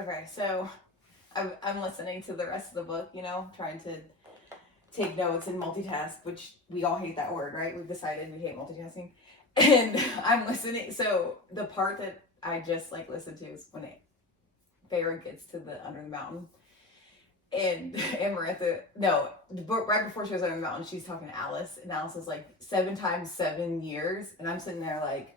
Okay, so I'm listening to the rest of the book, trying to take notes and multitask, which we all hate that word, right? We've decided we hate multitasking. And I'm listening. So the part that I just listened to is when Feyre gets to the under the mountain. And Amarantha, no, right before she was under the mountain, she's talking to Alice. And Alice is like, 7 times 7 years. And I'm sitting there like,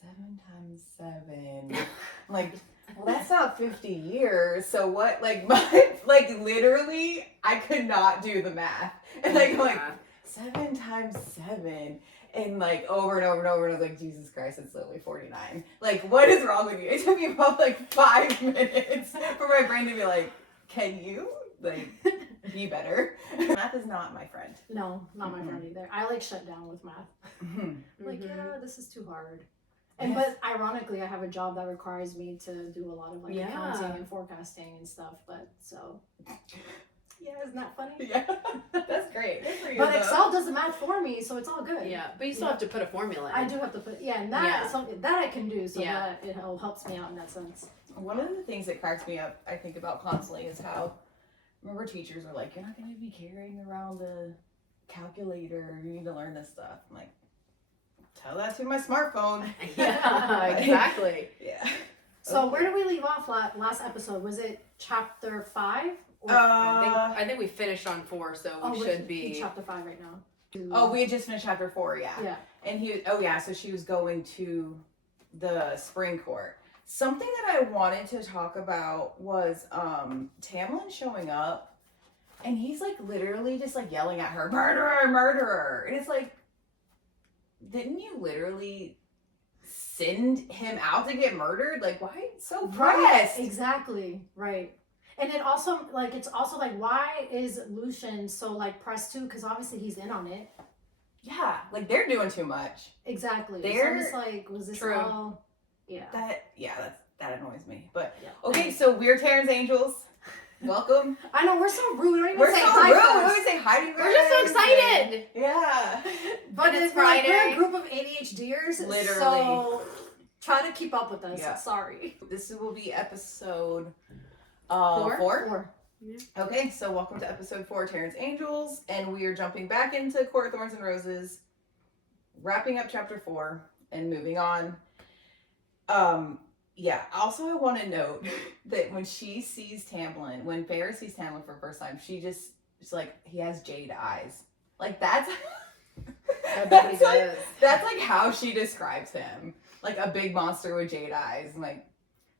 7 times 7. I'm like, well, that's not 50 years. So what? Literally, I could not do the math. And I'm like, 7 times 7. And over and over and over, and I was like, Jesus Christ, it's literally 49. What is wrong with you? It took me about 5 minutes for my brain to be like, can you be better? Math is not my friend. No, not my friend either. I shut down with math. Yeah, this is too hard. And but ironically, I have a job that requires me to do a lot of accounting and forecasting and stuff. But so yeah, isn't that funny? Yeah, that's great. Good for you. But Excel does the math for me, so it's all good. Yeah, but you still have to put a formula in. I do have to put and that is something that I can do, so that it helps me out in that sense. One of the things that cracks me up, I think about constantly, is how remember teachers are like, you're not going to be carrying around a calculator. You need to learn this stuff. I'm like, tell that to my smartphone. Yeah, exactly. Yeah. So where did we leave off last episode? Was it chapter 5? I think we finished on 4, so we should be in chapter 5 right now. Oh, we had just finished chapter 4, yeah. Yeah. And so she was going to the spring court. Something that I wanted to talk about was Tamlin showing up, and he's literally just yelling at her, murderer, murderer. And it's didn't you literally send him out to get murdered? Why so pressed? Right, exactly. Right. And it also it's also why is Lucian so pressed too? Because obviously he's in on it. Yeah, they're doing too much. Exactly. They're so I'm just was this true. all? Yeah. That annoys me. But okay, so we're Tairn's Angels. Welcome. I know we're so rude. We don't even We're say so hi rude. first. We don't even say hi to you guys. We're just so excited. Yeah. But it's we're Friday. We're a group of ADHDers. Literally. So try to keep up with us. Yeah. Sorry. This will be episode 4. 4. Yeah. Okay, so welcome to episode 4, Tairn's Angels, and we are jumping back into Court of Thorns and Roses, wrapping up chapter 4 and moving on. Yeah, also I want to note that when she sees Tamlin, when Feyre sees Tamlin for the first time, she's like, he has jade eyes. That's that's how she describes him. A big monster with jade eyes.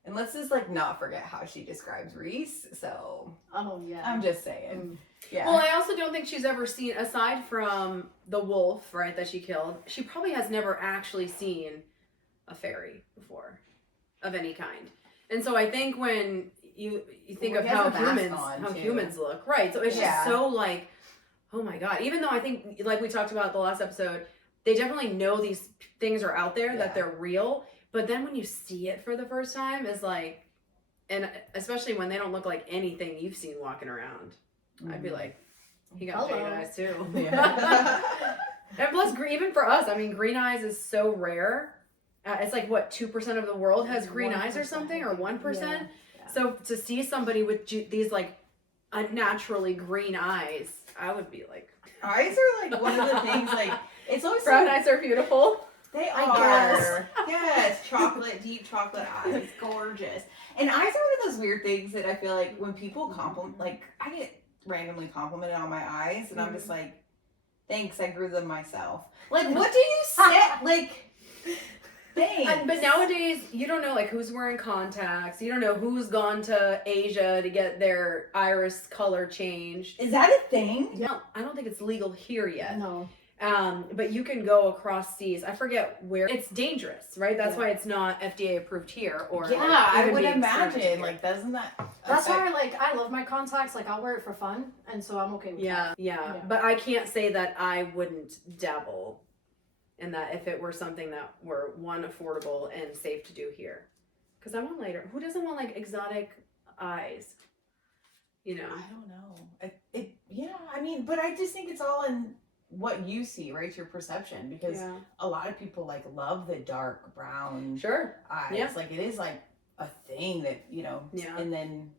And let's just not forget how she describes Rhys. So yeah. I'm just saying. Yeah. Well, I also don't think she's ever seen, aside from the wolf, right, that she killed, she probably has never actually seen a fairy before of any kind. And so I think when you think of how humans look, right? So it's just so oh my God. Even though I think, we talked about the last episode, they definitely know these things are out there, that they're real. But then when you see it for the first time, it's and especially when they don't look like anything you've seen walking around, I'd be like, he got jade eyes too. Yeah. And plus, even for us, green eyes is so rare. It's 2% of the world has green eyes or something, or 1%. Yeah. So to see somebody with these unnaturally green eyes, I would be like, eyes are one of the things it's always brown eyes are beautiful. They are. Yes, deep chocolate eyes, gorgeous. And eyes are one of those weird things that I feel when people compliment, I get randomly complimented on my eyes, and I'm just thanks, I grew them myself. What do you say? Thanks. But nowadays, you don't know who's wearing contacts. You don't know who's gone to Asia to get their iris color changed. Is that a thing? Yeah, I don't think it's legal here yet. No. But you can go across seas. I forget where. It's dangerous, right? That's why it's not FDA approved here. Or I would imagine. Doesn't that? That's why I love my contacts. I'll wear it for fun, and so I'm okay with that. Yeah. But I can't say that I wouldn't dabble in that if it were something that were affordable and safe to do here. Because I want later. Who doesn't want exotic eyes? I don't know. But I just think it's all in what you see, right? Your perception, because a lot of people love the dark brown eyes. Yeah. It is a thing that, you know, Yeah. and then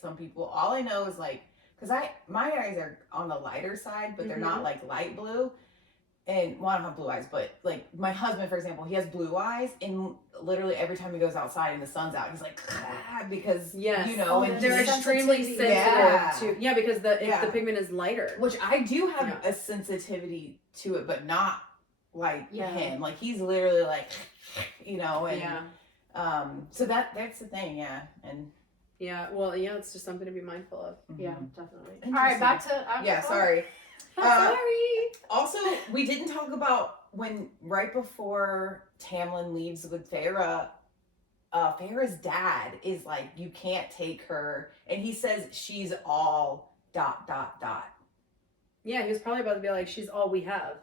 some people, all I know is like, because my eyes are on the lighter side, but they're not like light blue. And well, I don't have blue eyes, but like my husband, for example, he has blue eyes, and literally every time he goes outside and the sun's out, he's like, ah, because you know, and they're just, extremely sensitive to because the pigment is lighter. Which I do have a sensitivity to it, but not like him. Like he's literally like, you know, and so that's the thing, and it's just something to be mindful of. Yeah, definitely. All right, back to sorry. Sorry. Also, we didn't talk about when right before Tamlin leaves with Feyre, Feyre's dad is like, you can't take her, and he says she's all ... Yeah, he was probably about to be like, she's all we have.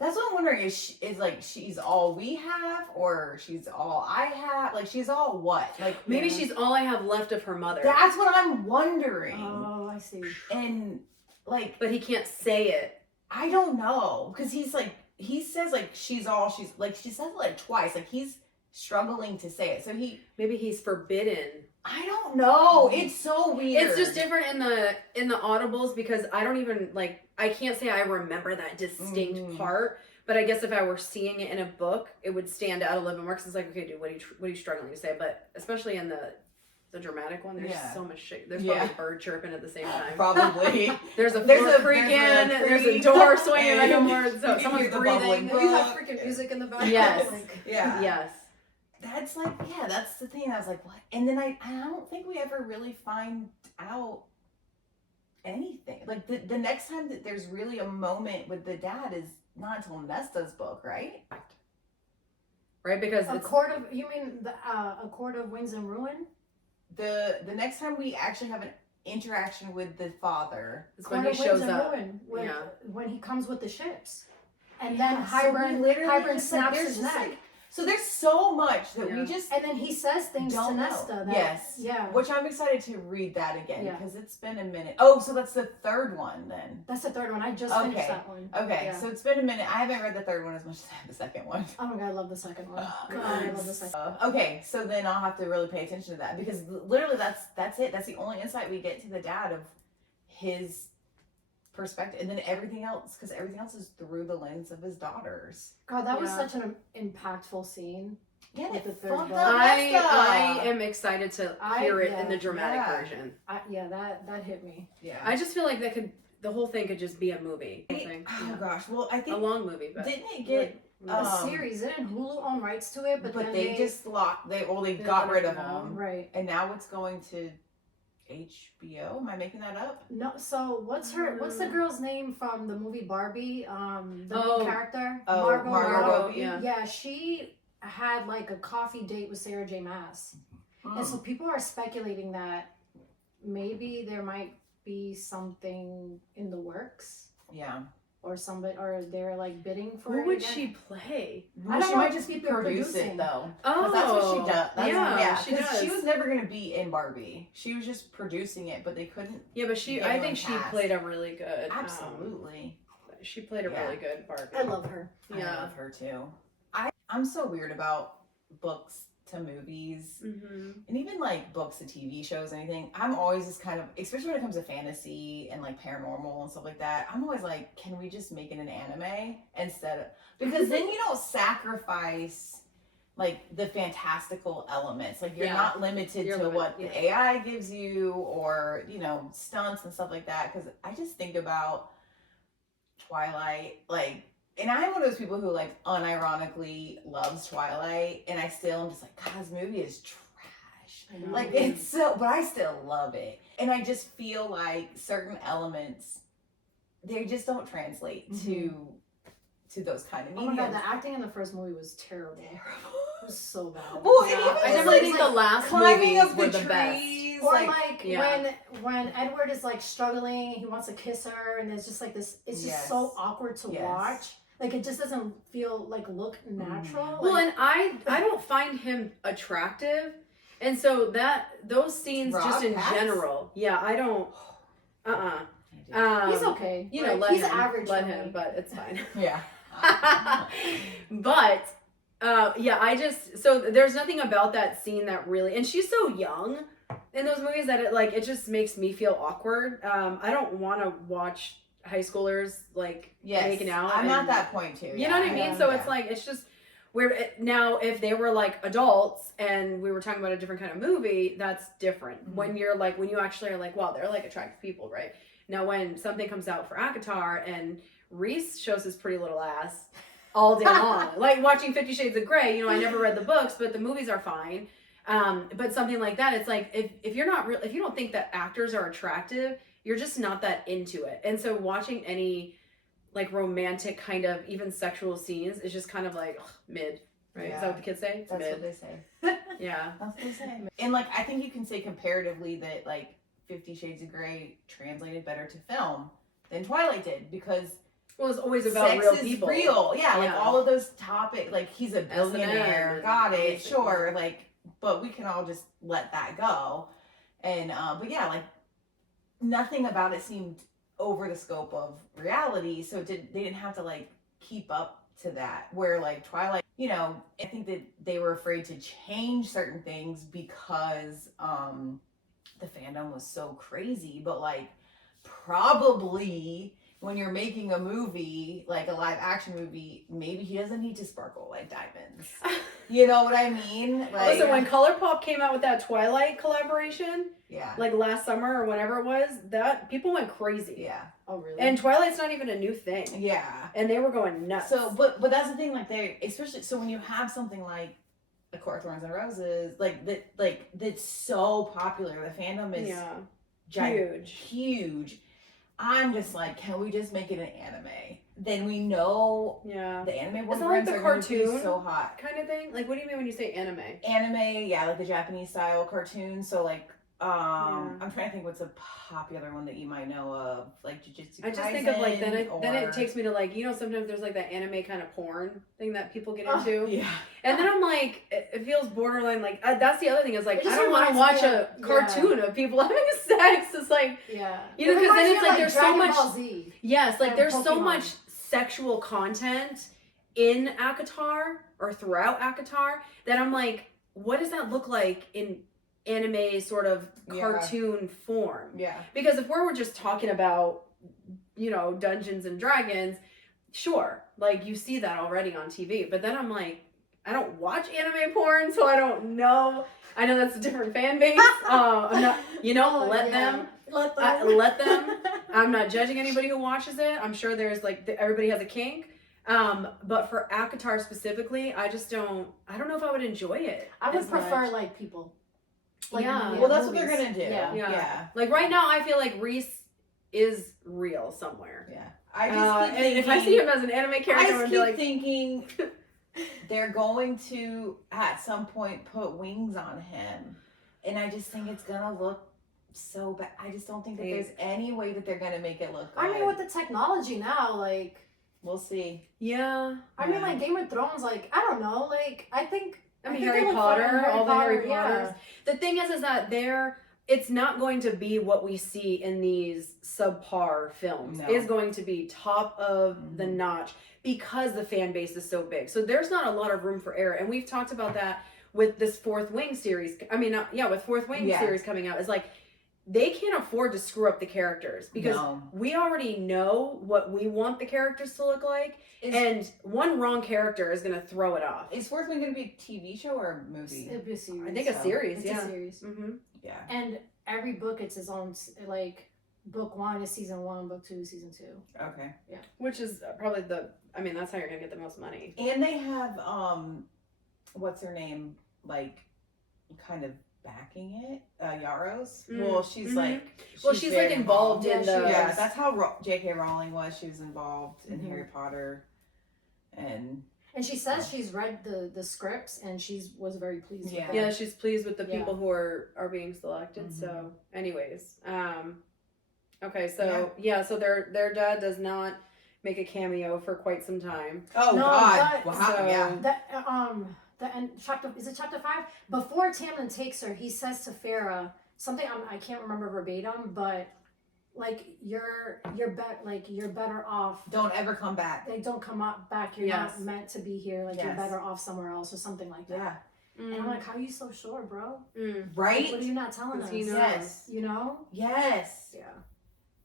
That's what I'm wondering, is like she's all we have, or she's all I have? Like she's all what? Like maybe she's all I have left of her mother. That's what I'm wondering. Oh, I see. And like, but he can't say it. I don't know, because he says like she's like, she says it like twice, like he's struggling to say it, so maybe he's forbidden. I don't know, it's so weird. It's just different in the audibles, because I don't even like, I can't say I remember that distinct part, but I guess if I were seeing it in a book, it would stand out a little bit more, because it's like, okay, dude, what are you struggling to say? But especially in the dramatic one, there's so much shit. There's probably a bird chirping at the same time. Probably. There's a floor creaking. There's a door swinging like a more. So someone's breathing. You have freaking music in the background. Yes. Yes. That's like, that's the thing. I was like, what? And then I don't think we ever really find out anything. Like the next time that there's really a moment with the dad is not until Nesta's book, right? Right, because a court of winds and ruin. The next time we actually have an interaction with the father is when he shows up. When he comes with the ships, and then Hybern snaps his neck. Like, so there's so much that we just, and then he says things to Nesta. Which I'm excited to read that again, because it's been a minute. Oh, so that's the third one then. That's the third one. I just finished that one. Okay, so it's been a minute. I haven't read the third one as much as I have the second one. Oh my god, I love the second one. I love the second one. Okay, so then I'll have to really pay attention to that, because literally that's it. That's the only insight we get to the dad of his perspective, and then everything else, because everything else is through the lens of his daughters. God, that was such an impactful scene. Yeah, with the third book. I am excited to hear it in the dramatic version. That hit me. Yeah, I just feel like the whole thing could just be a movie. Gosh, well, I think a long movie, but didn't it get a series? Didn't Hulu own rights to it? But then they just locked. They got rid of them, right? And now it's going to HBO. Am I making that up? No. So what's the girl's name from the movie Barbie? The main character, Margot Robbie. Yeah, she had like a coffee date with Sarah J. Maas, and so people are speculating that maybe there might be something in the works. Yeah. Or somebody, or they're like bidding for Who it. Who would she play? I don't she know, might just be producing it though. Oh, that's what she does. She does. She was never gonna be in Barbie. She was just producing it, but they couldn't. Yeah, but I think she played a really good. Absolutely. She played a really good Barbie. I love her. Yeah, I love her too. I'm so weird about books to movies, and even like books to TV shows, anything. I'm always just kind of, especially when it comes to fantasy and like paranormal and stuff like that, I'm always like, can we just make it an anime instead of, because then you don't sacrifice like the fantastical elements. Like you're not limited to what the AI gives you, or stunts and stuff like that. Because I just think about Twilight, like. And I'm one of those people who like unironically loves Twilight, and I still am just like, God, this movie is trash. Like it's so, but I still love it. And I just feel like certain elements, they just don't translate to those kind of mediums. Oh my God, the acting in the first movie was terrible. It was so bad. Well, I definitely think the last movies were the best. Or when Edward is like struggling, he wants to kiss her, and it's just like this. It's just so awkward to watch. Like it just doesn't look natural. Well, and I don't find him attractive, and so those scenes just in general, I don't. He's okay. He's average. Let him, but it's fine. Yeah. But So there's nothing about that scene that really, and she's so young in those movies that it just makes me feel awkward. I don't want to watch high schoolers making out. I'm at that point too. You know what I mean? So it's just weird. Now, if they were adults and we were talking about a different kind of movie, that's different. Mm-hmm. When you actually are wow, they're attractive people, right? Now, when something comes out for ACOTAR and Reese shows his pretty little ass all day long, watching 50 Shades of Grey, I never read the books, but the movies are fine. But something like that, it's if you're not if you don't think that actors are attractive, you're just not that into it. And so watching any romantic kind of even sexual scenes is just kind of mid, right? Yeah. Is that what the kids say? That's mid. What they say. Yeah. That's what they say. And I think you can say comparatively that 50 Shades of Grey translated better to film than Twilight did, because it's always about sex real is people. Real. Yeah, all of those topics, he's a billionaire, got it, sure, but we can all just let that go. And but yeah, nothing about it seemed over the scope of reality, so they didn't have to keep up to that, where Twilight, I think that they were afraid to change certain things because the fandom was so crazy. But probably when you're making a movie, a live action movie, maybe he doesn't need to sparkle like diamonds. You know what I mean? Listen, when ColourPop came out with that Twilight collaboration, yeah, last summer or whenever it was, that people went crazy. Yeah. Oh, really? And Twilight's not even a new thing. Yeah. And they were going nuts. So, but that's the thing, they, especially, so when you have something like A Court of Thorns and Roses, that's so popular, the fandom is huge. I'm just can we just make it an anime? Then we know the anime boyfriends are the cartoon so hot. Kind of thing? What do you mean when you say anime? Anime, yeah, the Japanese style cartoon. So I'm trying to think what's a popular one that you might know of, Jujutsu Kaisen. I just think of then it takes me to sometimes there's that anime kind of porn thing that people get into. Yeah. And then I'm it feels borderline that's the other thing is I don't want to watch a cartoon of people having sex. It's because then it's there's so much. Yes, there's so much sexual content in ACOTAR or throughout ACOTAR that I'm what does that look like in anime sort of cartoon form? Yeah. Because if we're just talking about, Dungeons and Dragons, sure, you see that already on TV. But then I'm I don't watch anime porn, so I don't know. I know that's a different fan base. I'm not, let them. Let them. I'm not judging anybody who watches it. I'm sure there's everybody has a kink. But for ACOTAR specifically, I don't know if I would enjoy it. I would prefer people. Well, that's what they're gonna do. Yeah. Right now, I feel Reese is real somewhere. Yeah. I just keep thinking, if I see him as an anime character, I just keep thinking they're going to at some point put wings on him, and I just think it's gonna look so bad. I just don't think that there's any way that they're gonna make it look good. I mean, with the technology now, we'll see. Yeah. I mean, Game of Thrones, I don't know, I think. Harry Potter, all the Harry Potters. The thing is that it's not going to be what we see in these subpar films. No. It's going to be top of the notch because the fan base is so big. So there's not a lot of room for error. And we've talked about that with this Fourth Wing series. With Fourth Wing series coming out. It's they can't afford to screw up the characters because we already know what we want the characters to look like. And one wrong character is going to throw it off. Is Fourth Wing going to be a TV show or a movie? It'll be a series. I think a series, It's a series. Mm-hmm. Yeah. And every book, it's its own, book 1 is season 1, book 2 is season 2. Okay. Yeah. Which is probably that's how you're going to get the most money. And they have, what's her name, kind of backing it, Yarros. Well, she's she's involved in the. Yeah, that's how J.K. Rowling was. She was involved in Harry Potter, and she says she's read the scripts and was very pleased. with them. Yeah, she's pleased with the people who are being selected. So, anyways, okay, so so their dad does not make a cameo for quite some time. Oh no, God! But, wow, so yeah. The end chapter chapter 5 before Tamlin takes her, he says to Feyre something I can't remember verbatim, but like you're better off. Don't ever come back. They don't come up back. You're Yes. not meant to be here. Like you're Yes. better off somewhere else or something like that. Yeah. And I'm like, how are you so sure, bro? Right? Like, what are you not telling us? He knows. Yes. You know? Yes. Yeah.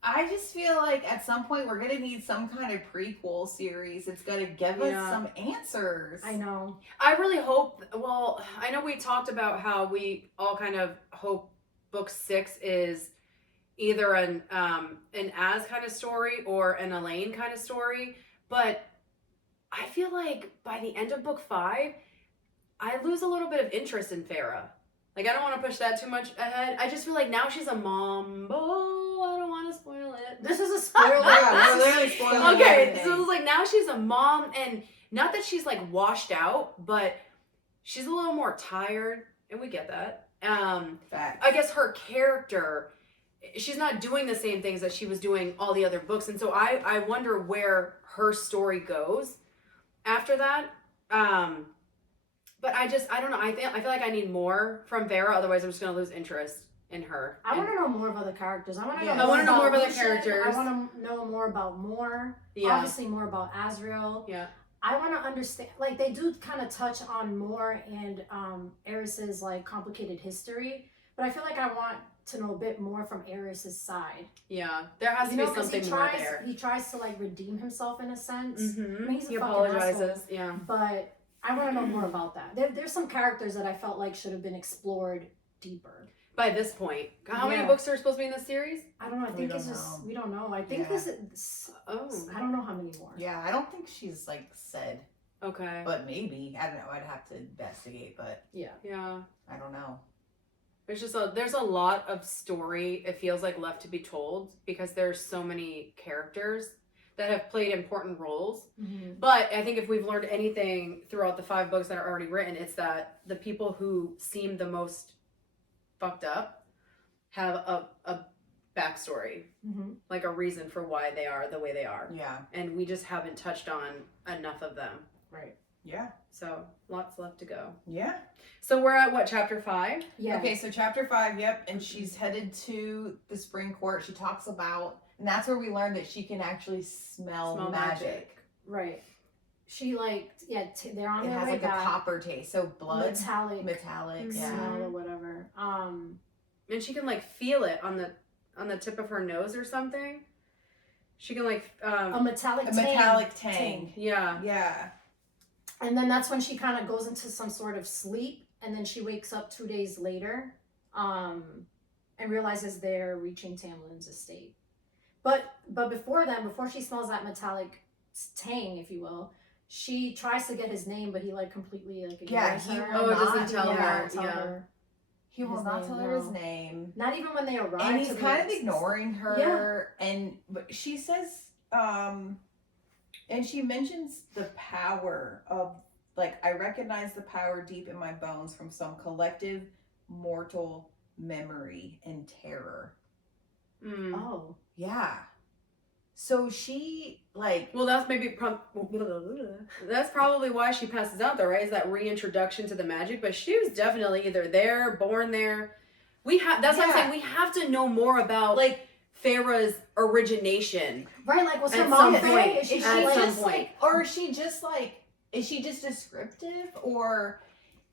I just feel like at some point we're gonna need some kind of prequel series. It's gonna give us Yeah. some answers. I know. I really hope. Well, I know we talked about how we all kind of hope book 6 is either an Az kind of story or an Elaine kind of story, but I feel like by the end of book 5, I lose a little bit of interest in Feyre. Like, I don't want to push that too much ahead. I just feel like now she's a mom. Oh, I don't want to spoil it. This is a spoiler. Yeah, we're literally spoiling Okay, everything. so it's like now she's a mom, and not that she's like washed out, but she's a little more tired, and we get that. Facts. I guess her character, she's not doing the same things that she was doing all the other books, and so I wonder where her story goes after that. But I don't know. I feel like I need more from Vera. Otherwise, I'm just gonna lose interest in her. I want to know more of other characters. I want to Yeah. know. I wanna know more of other Lucian. characters. I want to know more about Moore. Yeah. Obviously, more about Azriel. Yeah. I want to understand. Like they do kind of touch on Moore and Eris's like complicated history, but I feel like I want to know a bit more from Eris's side. Yeah. There has to You know, be 'cause something more there. He tries to like redeem himself in a sense. Mm-hmm. I mean, he's a He fucking apologizes. asshole. Yeah. But I want to know more about that. There's some characters that I felt like should have been explored deeper. By this point, how many Yeah. books are supposed to be in this series? I don't know. I We think don't it's just know. we don't know. I think Yeah. this is. Oh. I don't know how many more. Yeah, I don't think she's like said, Okay. but maybe. I don't know. I'd have to investigate, but Yeah. Yeah. I don't know. There's a lot of story, it feels like, left to be told because there's so many characters that have played important roles. Mm-hmm. But I think if we've learned anything throughout the 5 books that are already written, it's that the people who seem the most fucked up have a backstory, Mm-hmm. like a reason for why they are the way they are. Yeah. And we just haven't touched on enough of them. Right. Yeah. So lots left to go. Yeah. So we're at what, chapter 5? Yeah. Okay, so chapter 5, yep, and she's headed to the spring court. She talks about, and that's where we learned that she can actually smell magic. Right. She like they're on It their has way like back. a copper taste, so blood, metallic metallic, Mhm. yeah. smell or whatever. And she can like feel it on the tip of her nose or something. She can like A metallic A tang. metallic tang. yeah. Yeah. And then that's when she kind of goes into some sort of sleep, and then she wakes up 2 days later, and realizes they're reaching Tamlin's estate. But before then, before she smells that metallic tang, if you will, she tries to get his name, but he like completely like ignores he her. will Oh, it doesn't not- tell yeah, her. Yeah. He will His not name, tell her his no. name. Not even when they arrive. And he's to the- kind of ignoring her. But she says, and she mentions the power of, like, I recognize the power deep in my bones from some collective mortal memory and terror. Mm. Oh. Yeah. So she, like, Well, that's maybe that's probably why she passes out, though, right? Is that reintroduction to the magic? But she was definitely either there, born there. That's what I'm Yeah. saying. We have to know more about like, Feyre's origination. Right, like was her At mom some Feyre? point. Is she Is At she like, some just point. like, or is she just like, is she just descriptive, or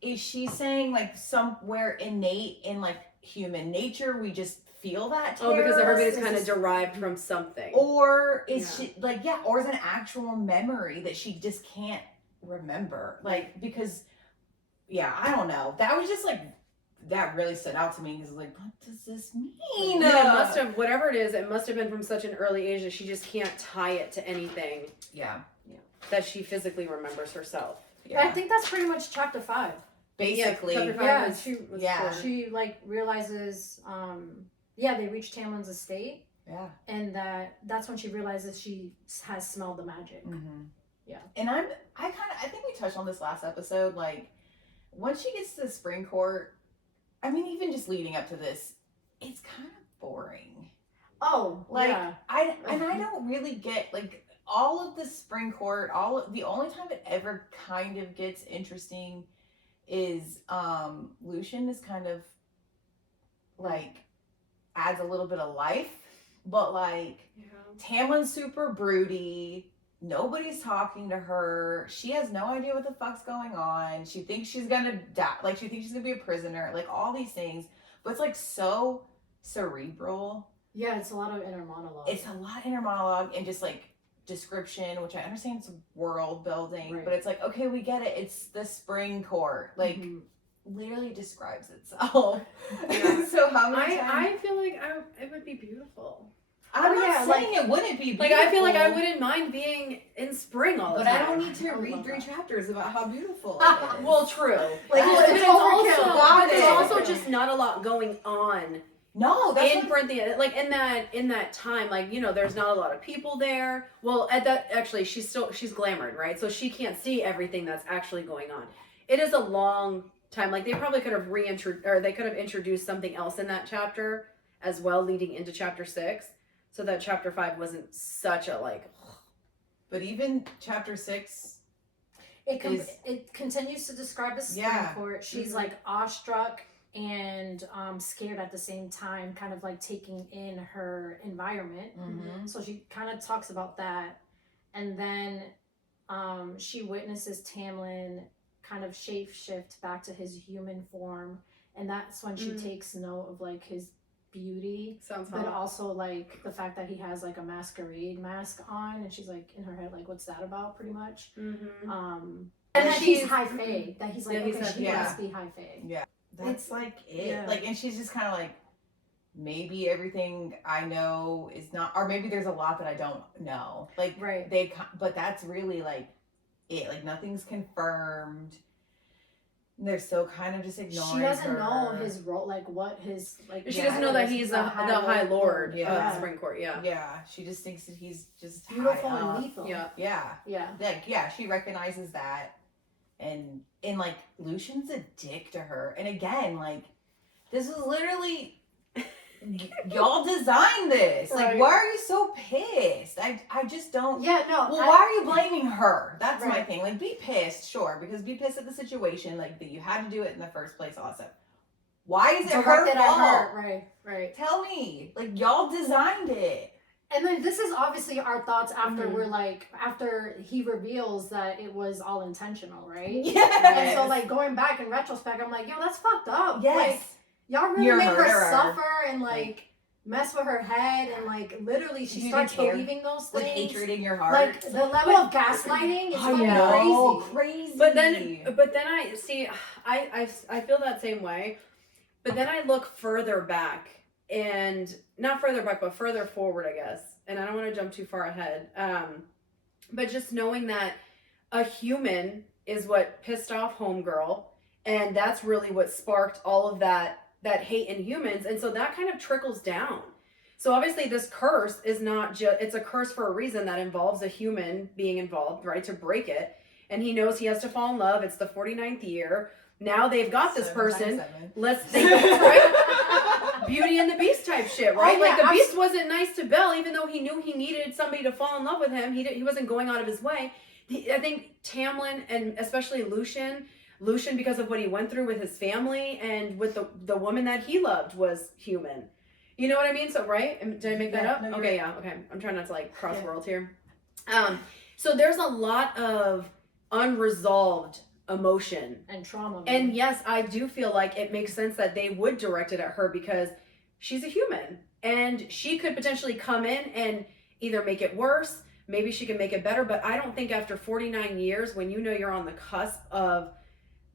is she saying like somewhere innate in like human nature we just feel that terror? Oh, because everybody's Is kind of this- derived from something. Or is Yeah. she like, yeah, or is an actual memory that she just can't remember, like, because yeah, I don't know, that was just like, that really stood out to me because like, what does this mean? Yeah, it must have, whatever it is, it must have been from such an early age that she just can't tie it to anything Yeah, that she physically remembers herself. yeah. I think that's pretty much chapter 5. Basically, Yeah, chapter 5 Yeah, was- she- was yeah. four. She like realizes they reach Tamlin's estate, yeah. and that's when she realizes she has smelled the magic. Mm-hmm. Yeah. And I think we touched on this last episode, like, once she gets to the spring court, I mean, even just leading up to this, it's kind of boring. Oh, Like, yeah. I don't really get, like, all of the spring court, the only time it ever kind of gets interesting is Lucian is kind of like adds a little bit of life but like Yeah. Tamlin's super broody. Nobody's talking to her. She has no idea what the fuck's going on. She thinks she's gonna die. Like, she thinks she's gonna be a prisoner. Like, all these things. But it's, like, so cerebral. Yeah, it's a lot of inner monologue. It's a lot of inner monologue and just, like, description, which I understand it's world building. Right. But it's like, okay, we get it. It's the spring court. Like, literally describes itself. Yeah. So how many times? I feel like it would be beautiful. I'm not yeah, saying it wouldn't be beautiful. Like, I feel like I wouldn't mind being in spring all the But time. I don't need to I read love 3 that. chapters about how beautiful it is. Well, true. Like, That's- it's also, overkill. but there's Got also it. just not a lot going on No, that's in what, Corinthia. Like, in that time, like, you know, there's not a lot of people there. Well, at that, actually, she's glamored, right? So she can't see everything that's actually going on. It is a long time. Like, they probably could have introduced something else in that chapter as well, leading into chapter 6. So that chapter 5 wasn't such a, like... but even chapter 6, It continues to describe a spring Yeah. court. She's like awestruck and scared at the same time, kind of like taking in her environment. So she kind of talks about that, and then she witnesses Tamlin kind of shape shift back to his human form, and that's when she takes note of like his beauty, Sounds but hot. also like the fact that he has like a masquerade mask on, and she's like in her head like, what's that about, pretty much. Mm-hmm. And And that he's she's- high fae, that he's like, Yeah, he okay, said- she yeah. must be high fae. yeah, that's like it. Yeah. Like, and she's just kind of like, maybe everything I know is not, or maybe there's a lot that I don't know. Like, Right. but that's really like it. Like, nothing's confirmed. They're still kind of just ignoring She doesn't her. know his role, like what his like. She Yeah, doesn't know that is. he's the High Lord Yeah. of the Spring Court. Yeah. Yeah, she just thinks that he's just Beautiful high and up. lethal. Yeah. Yeah. Yeah. Like, yeah, she recognizes that, and like Lucian's a dick to her, and again, like, this is literally y'all designed this. Like, Right. why are you so pissed? I just don't. Yeah. No. Well, why are you blaming her? That's my Right. thing. Like, be pissed, sure, because be pissed at the situation, like that you had to do it in the first place. Also, why is it her Directed at fault? her. Right. Right. Tell me, like, y'all designed it. And then this is obviously our thoughts after Mhm. we're like, after he reveals that it was all intentional, right? Yes. And so like going back in retrospect, I'm like, yo, that's fucked up. Yes. Like, y'all really You're a made her murderer. suffer and like mess with her head, and like literally she You starts didn't care. believing those With things. hatred in your heart. Like the level of gaslighting is I fucking know, crazy. crazy. But then I see, I feel that same way, but then I look further back, and not further back, but further forward, I guess. And I don't want to jump too far ahead. But just knowing that a human is what pissed off Homegirl, and that's really what sparked all of that hate in humans, and so that kind of trickles down. So obviously this curse is not just, it's a curse for a reason that involves a human being involved, right, to break it. And he knows he has to fall in love. It's the 49th year. Now they've got this 7 person. times 7. Let's think, right? Beauty and the Beast type shit, right? Oh, yeah, Like the Beast wasn't nice to Belle, even though he knew he needed somebody to fall in love with him. He wasn't going out of his way. I think Tamlin, and especially Lucian, because of what he went through with his family and with the woman that he loved, was human. You know what I mean? So, right? Did I make that Yeah, up? no, you're Okay, right. yeah, okay. I'm trying not to like cross Yeah. worlds here. So there's a lot of unresolved emotion. and trauma. And yes, I do feel like it makes sense that they would direct it at her, because she's a human and she could potentially come in and either make it worse, maybe she can make it better, but I don't think after 49 years, when you know you're on the cusp of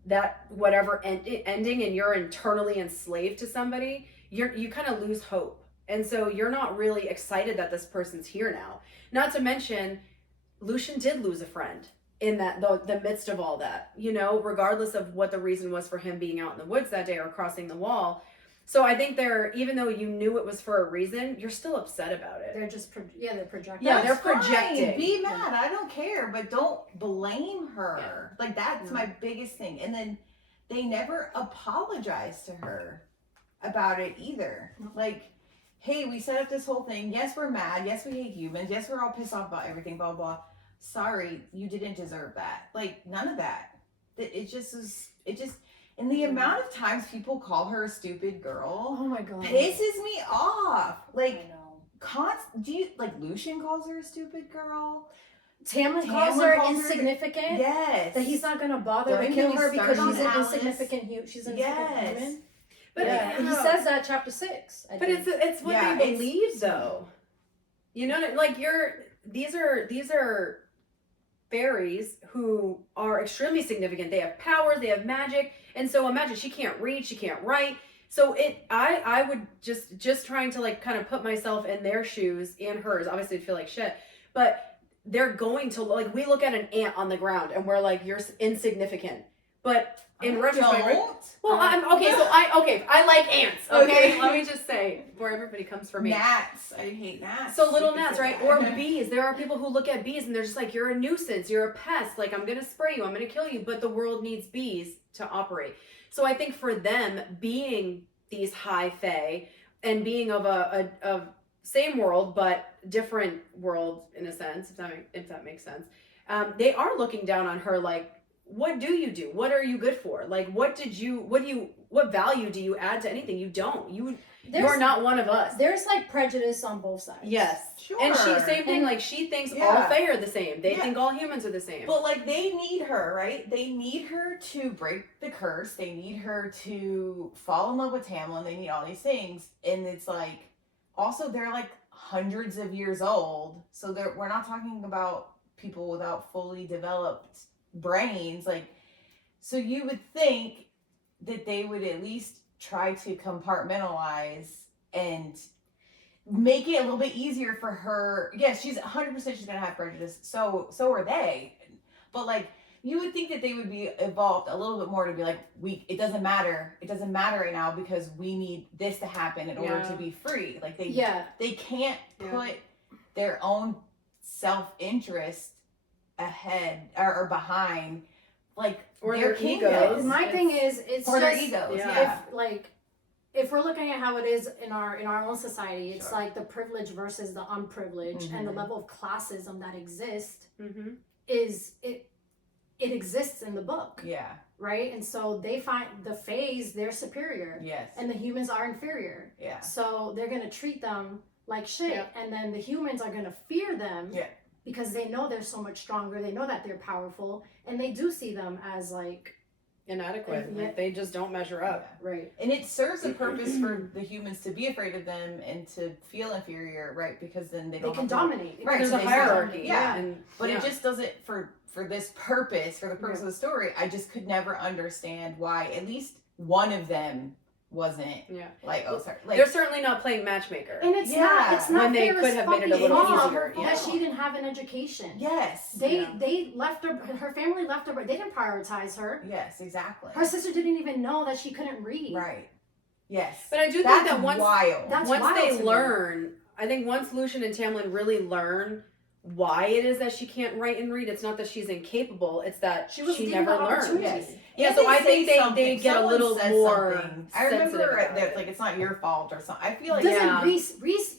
that whatever ending and you're internally enslaved to somebody, you kind of lose hope. And so you're not really excited that this person's here now. Not to mention, Lucian did lose a friend in that the midst of all that, you know, regardless of what the reason was for him being out in the woods that day or crossing the wall. So I think even though you knew it was for a reason, you're still upset about it. they're just they're projecting. Yeah, they're That's fine. projecting. Be mad. I don't care, but don't blame her. Like, that's Yeah. my biggest thing. And then they never apologize to her about it either. No. Like, hey, we set up this whole thing. Yes, we're mad. Yes, we hate humans. Yes, we're all pissed off about everything, blah, blah. Sorry, you didn't deserve that. Like, none of that. It just, and the amount of times people call her a stupid girl Oh my god. pisses me off. I Like, know. do you like Lucian calls her a stupid girl? Tamlin calls her insignificant. Yes. That he's not gonna bother to Don't kill get me her because started she's on an Alice. insignificant she's an insignificant human. But yeah, and he says that chapter 6. But it's what they believe though. You know, like these are fairies who are extremely significant. They have powers, they have magic, and so imagine she can't read, she can't write. So I would just trying to like kind of put myself in their shoes and hers. Obviously, I'd feel like shit, but they're going to like we look at an ant on the ground and we're like you're insignificant, but in retrospect, well, I'm okay. So I like ants. Okay, let me just say before everybody comes for me. Gnats, I hate gnats. So little gnats, right? Or bees. There are people who look at bees and they're just like, you're a nuisance, you're a pest. Like I'm gonna spray you, I'm gonna kill you. But the world needs bees to operate. So I think for them being these high fae and being of a same world but different world in a sense, if that makes sense, they are looking down on her like. What do you do? What are you good for? Like, what value do you add to anything? You don't. You're not one of us. There's like prejudice on both sides. Yes. Sure. And same thing, like she thinks all Fae are the same. They think all humans are the same. But like they need her, right? They need her to break the curse. They need her to fall in love with Tamlin. They need all these things. And it's like, also they're like hundreds of years old. So we're not talking about people without fully developed brains, like, so you would think that they would at least try to compartmentalize and make it a little bit easier for her. Yes, she's 100% she's gonna have prejudice, so are they, but like you would think that they would be evolved a little bit more to be like, it doesn't matter right now because we need this to happen in order to be free. Like they can't put their own self-interest ahead or behind like or their egos. My thing is it's or just, their egos. If we're looking at how it is in our own society, it's like the privileged versus the unprivileged, and the level of classism that exists is it exists in the book. Yeah. Right? And so they find the Faes, they're superior. Yes. And the humans are inferior. Yeah. So they're gonna treat them like shit, and then the humans are gonna fear them. Yeah. Because they know they're so much stronger, they know that they're powerful, and they do see them as like inadequate. Like they just don't measure up. Yeah. Right. And it serves a purpose for the humans to be afraid of them and to feel inferior, right? Because then they can dominate. Right. There's a hierarchy. Yeah. But it just doesn't for this purpose, for the purpose of the story, I just could never understand why at least one of them wasn't like, oh sorry, like, they're certainly not playing matchmaker, and it's not when they could have made it a little easier that she didn't have an education. Yes, they left her family left her, they didn't prioritize her. Yes, exactly. Her sister didn't even know that she couldn't read. Right. Yes, but I do think that once they learn, I think once Lucian and Tamlin really learn why it is that she can't write and read, it's not that she's incapable, it's that she never learned. Yes. Yeah, so I think they get a little more I remember that like it's not your fault or something. I feel like Reese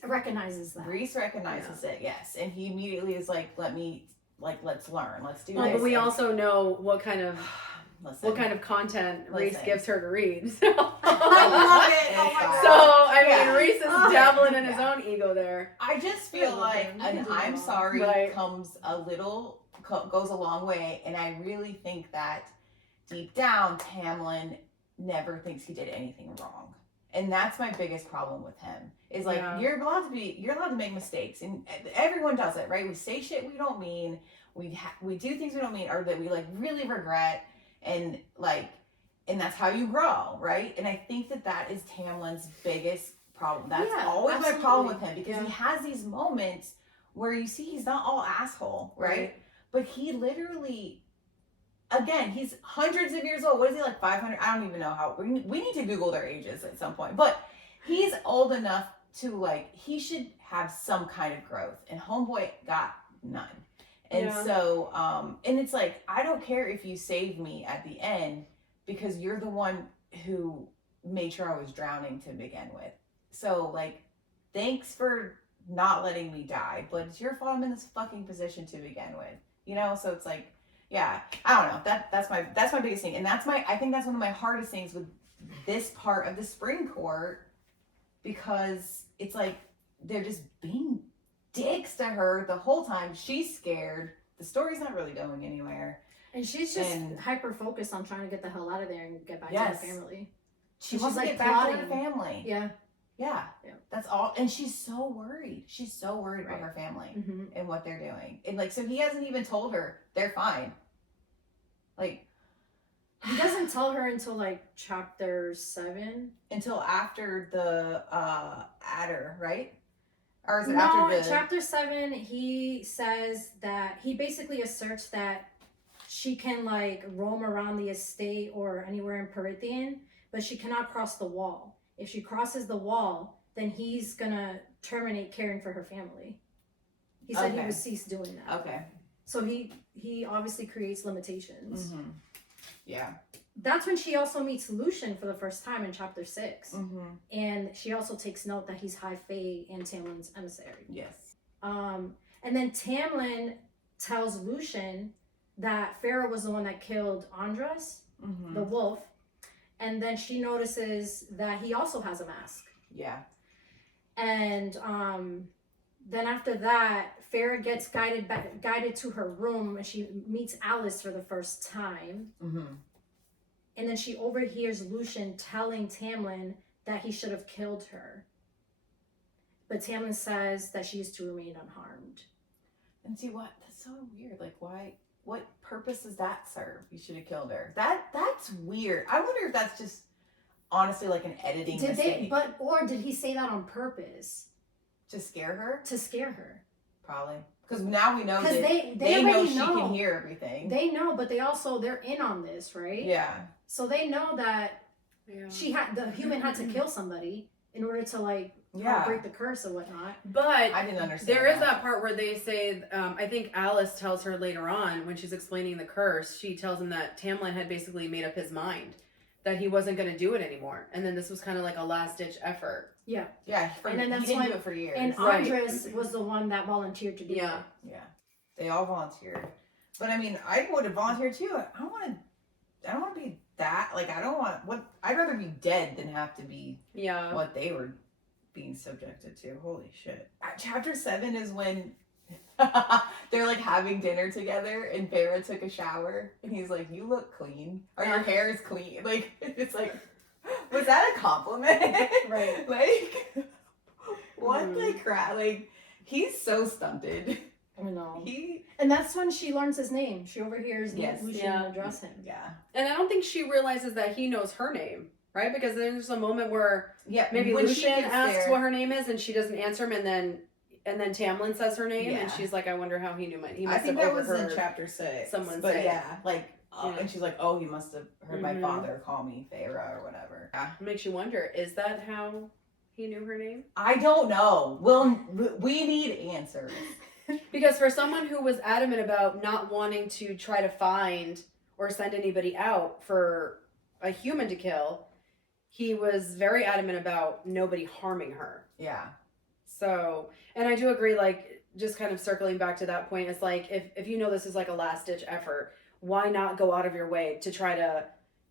recognizes that. Reese recognizes it, yes. And he immediately is like, let's learn. Let's do this. But we also know what kind of content Reese gives her to read. So. I love it. Oh my God. So, I mean, Reese is dabbling in his own ego there. I just feel like an I'm sorry goes a long way. And I really think that deep down, Tamlin never thinks he did anything wrong. And that's my biggest problem with him. Is like, you're allowed to make mistakes. And everyone does it, right? We say shit we don't mean. We do things we don't mean or that we like really regret. And that's how you grow, right? And I think that is Tamlin's biggest problem. That's always my problem with him, because he has these moments where you see he's not all asshole, right? But he literally, again, he's hundreds of years old. What is he, like 500? I don't even know how. We need to Google their ages at some point. But he's old enough to like, he should have some kind of growth. And homeboy got none. And so, and it's like, I don't care if you save me at the end, because you're the one who made sure I was drowning to begin with. So like, thanks for not letting me die, but it's your fault I'm in this fucking position to begin with, you know? So it's like, I don't know. That's my biggest thing. And I think that's one of my hardest things with this part of the spring court, because it's like, they're just being dicks to her the whole time. She's scared. The story's not really going anywhere. And she's just hyper focused on trying to get the hell out of there and get back to her family. She wants to get back to her family. Yeah. Yeah. That's all. And she's so worried. She's so worried about her family and what they're doing. And like, so he hasn't even told her they're fine. Like, he doesn't tell her until like chapter 7. Until after the adder, right? Or is it no, after in chapter 7, he says that he basically asserts that she can like roam around the estate or anywhere in Perithian, but she cannot cross the wall. If she crosses the wall, then he's gonna terminate caring for her family. He said he would cease doing that. Okay. So he obviously creates limitations. Mm-hmm. Yeah. That's when she also meets Lucian for the first time in chapter 6. And she also takes note that he's High Fae and Tamlin's emissary. Yes. And then Tamlin tells Lucian that Feyre was the one that killed Andras, the wolf. And then she notices that he also has a mask. Yeah. And then after that, Feyre gets guided to her room, and she meets Alice for the first time. And then she overhears Lucian telling Tamlin that he should have killed her. But Tamlin says that she is to remain unharmed. And see what? That's so weird. Like, why? What purpose does that serve? You should have killed her. That's weird. I wonder if that's just honestly like an editing mistake. Or did he say that on purpose? To scare her? To scare her. Probably. Because now we know that they know she can hear everything. They know, but they're in on this, right? Yeah. So they know that the human had to kill somebody in order to like break the curse or whatnot. But I didn't understand. There is that part where they say, I think Alice tells her later on when she's explaining the curse, she tells him that Tamlin had basically made up his mind that he wasn't going to do it anymore, and then this was kind of like a last ditch effort. Yeah. Yeah. And then that's he didn't do it for years. And Andres was the one that volunteered to do it. Yeah. They all volunteered. But I mean, I would have volunteered too. I don't want to be that. Like, I'd rather be dead than have to be what they were being subjected to. Holy shit. Chapter 7 is when they're like having dinner together and Feyre took a shower and he's like, you look clean. Or your hair is clean. Like, it's like, was that a compliment? Right. Like, what the crap? Like, he's so stunted. I know. And that's when she learns his name. She overhears Lucian address him. Yeah. And I don't think she realizes that he knows her name, right? Because there's a moment where maybe when Lucian asks what her name is and she doesn't answer him, and then Tamlin says her name and she's like, I wonder how he knew mine. He must I think have that was in overheard chapter 6. someone but say. And she's like, oh, he must have heard my father call me Feyre or whatever. Yeah. It makes you wonder, is that how he knew her name? I don't know. We need answers. Because for someone who was adamant about not wanting to try to find or send anybody out for a human to kill, he was very adamant about nobody harming her. Yeah. So, and I do agree, like, just kind of circling back to that point, it's like, if you know this is like a last-ditch effort, why not go out of your way to try to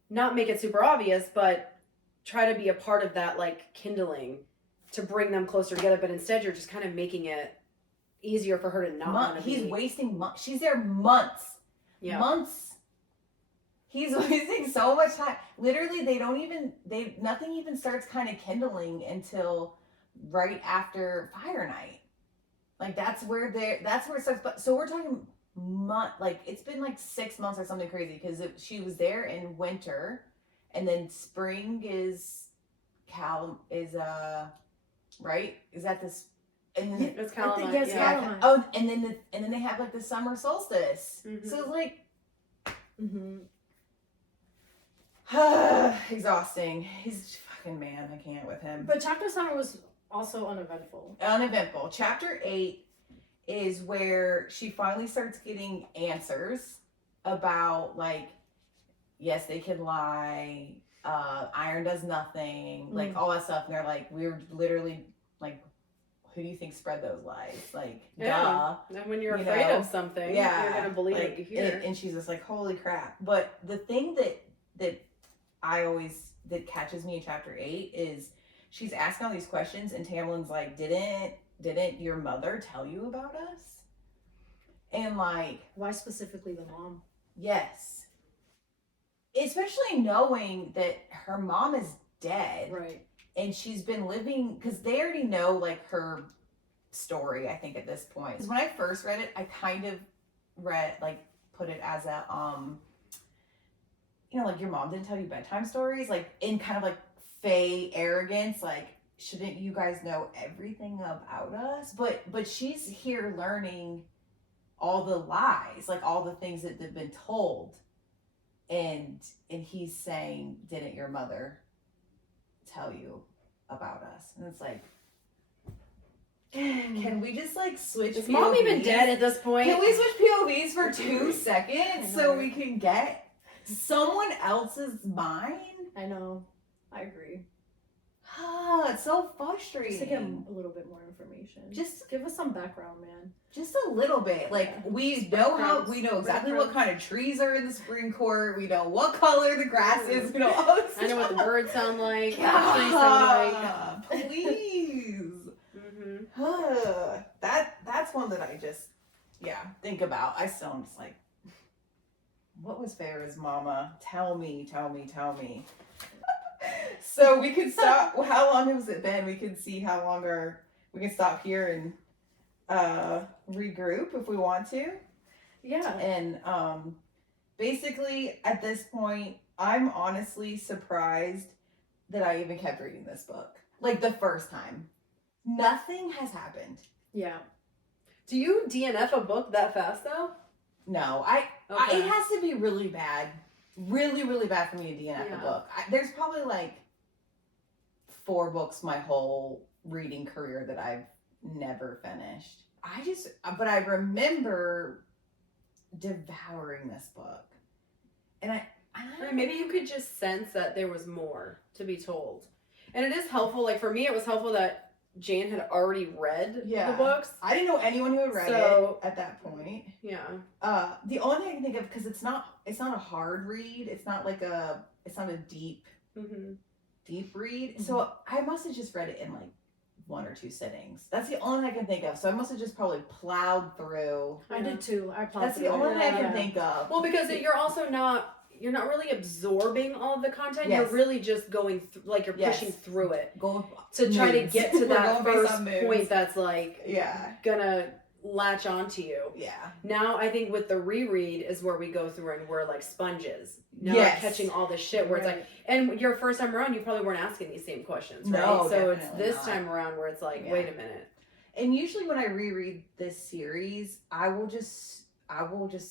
not make it super obvious, but try to be a part of that, like, kindling to bring them closer together, but instead you're just kind of making it easier for her to not want to be. He's wasting months. She's there months. Yeah. Months. He's wasting so much time. Literally, nothing even starts kind of kindling until right after Fire Night. Like, that's where it starts. But so we're talking it's been like 6 months or something crazy, because she was there in winter, and then spring is right? Is that this? And then it's Calamite. Yes, Calamite. Oh, and then they have like the summer solstice. So it's like exhausting. He's fucking man. I can't with him. But chapter 7 was also uneventful. Chapter 8 is where she finally starts getting answers about, like, yes, they can lie. Iron does nothing. Like, all that stuff. And they're like, we're literally like, who do you think spread those lies? Like, duh. And when you're afraid of something, you're going to believe what you hear. And she's just like, holy crap. But the thing that catches me in chapter 8 is she's asking all these questions, and Tamlin's like, didn't your mother tell you about us? And like, why specifically the mom? yes, especially knowing that her mom is dead, Right? and she's been living, because they already know like her story, I think, at this point. Because when I first read it, I kind of put it as a like, your mom didn't tell you bedtime stories, like in kind of like Faye arrogance, like, shouldn't you guys know everything about us? But she's here learning all the lies, like all the things that they've been told, and he's saying, didn't your mother tell you about us? And it's like, can we just like switch? Is POVs? mom even dead at this point? Can we switch POVs for 2 seconds so we can get someone else's mind? I know. I agree. It's so frustrating. Just to get a little bit more information. Just give us some background, man. Just a little bit. Like, we know exactly what kind of trees are in the spring court. We know what color the grass is. We know all this I know what the stuff. birds sound like. Yeah. What the trees sound like. Please. That's one that I just think about. I still am just like, what was Feyre's mama? Tell me. So we could stop. How long has it been? We can see how longer we can stop here and regroup if we want to. Yeah. And basically at this point, I'm honestly surprised that I even kept reading this book. Like the first time. Nothing has happened. Yeah. Do you DNF a book that fast though? No, Okay. it has to be really bad. Really, really bad for me to DNF a book. There's probably like 4 books my whole reading career that I've never finished. But I remember devouring this book. And I mean, maybe you could just sense that there was more to be told. And it is helpful. Like for me, it was helpful that Jane had already read the books. I didn't know anyone who had read it at that point. Yeah. The only thing I can think of, because it's not a hard read. It's not a deep read. Mm-hmm. So I must have just read it in like 1 or 2 sittings. That's the only thing I can think of. So I must have just probably plowed through. I did too. I plowed That's through. the only thing I can think of. Well, because you're also not. You're not really absorbing all of the content. Yes. You're really just going you're pushing through it Going to try to get to that first moods. point that's like gonna latch onto you. Yeah. Now I think with the reread is where we go through and we're like sponges. Now we're catching all this shit where it's like, and your first time around you probably weren't asking these same questions, right? No, so it's this not. time around where it's like, wait a minute. And usually when I reread this series, I will just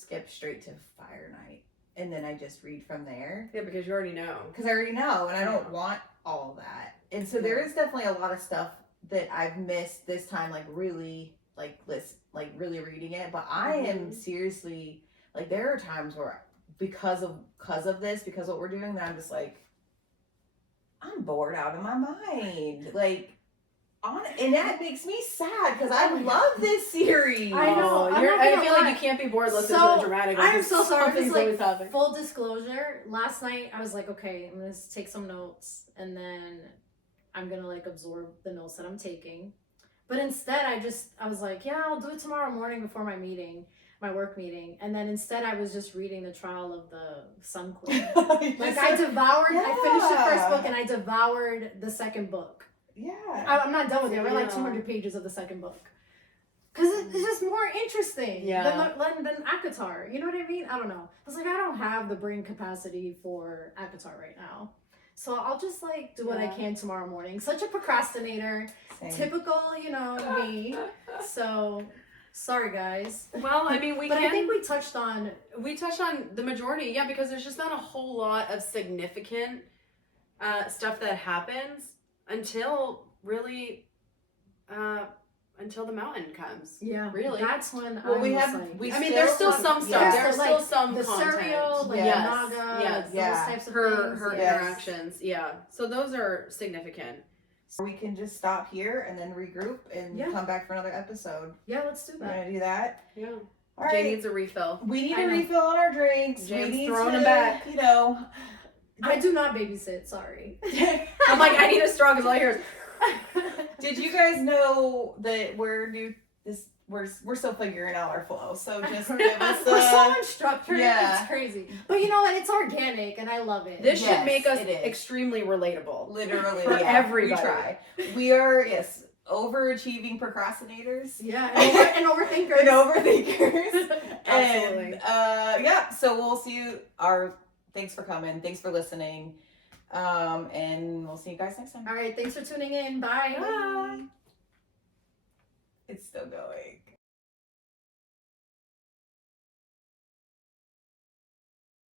skip straight to Fire Night. And then I just read from there. Yeah, because you already know. Because I already know, and I don't want all that. And so there is definitely a lot of stuff that I've missed this time, really reading it. But I am seriously, like, there are times where because of what we're doing, that I'm just like, I'm bored out of my mind. Like, and that makes me sad because I love this series. I know. I feel like you can't be bored listening to the dramatic. I'm so sorry. Something's always happening. Full disclosure, last night I was like, okay, I'm going to take some notes and then I'm going to absorb the notes that I'm taking. But instead I was like, yeah, I'll do it tomorrow morning before my work meeting. And then instead I was just reading the Trial of the Sun Queen. I finished the first book and I devoured the second book. Yeah. I'm not done with it. I read 200 pages of the second book. Because it's just more interesting than ACOTAR. You know what I mean? I don't know. I was like, I don't have the brain capacity for ACOTAR right now. So I'll just do what I can tomorrow morning. Such a procrastinator. Same. Typical, me. So sorry guys. Well, I mean, I think we touched on the majority, because there's just not a whole lot of significant stuff that happens until really until the mountain comes. Yeah, really. That's when there's still some stuff. There's still some the content. cereal, Naga, those types of things. Her interactions. Yeah. So those are significant. We can just stop here and then regroup and come back for another episode. Yeah, let's do that. You want to do that? Yeah. All right. Jay needs a refill. We need a refill on our drinks. James we need throwing them back. I do not babysit. Sorry. I'm like, I need a straw because all I hear is. Did you guys know that we're still figuring out our flow? So just give us We're so unstructured. yeah. It's crazy. But you know what? It's organic, and I love it. This Yes, should make us it is. extremely relatable. literally For everybody. We try. We are overachieving procrastinators. Yeah, and overthinkers. And overthinkers. Absolutely. And so we'll see you. Thanks for coming. Thanks for listening. And we'll see you guys next time. All right, thanks for tuning in. Bye. Bye. It's still going.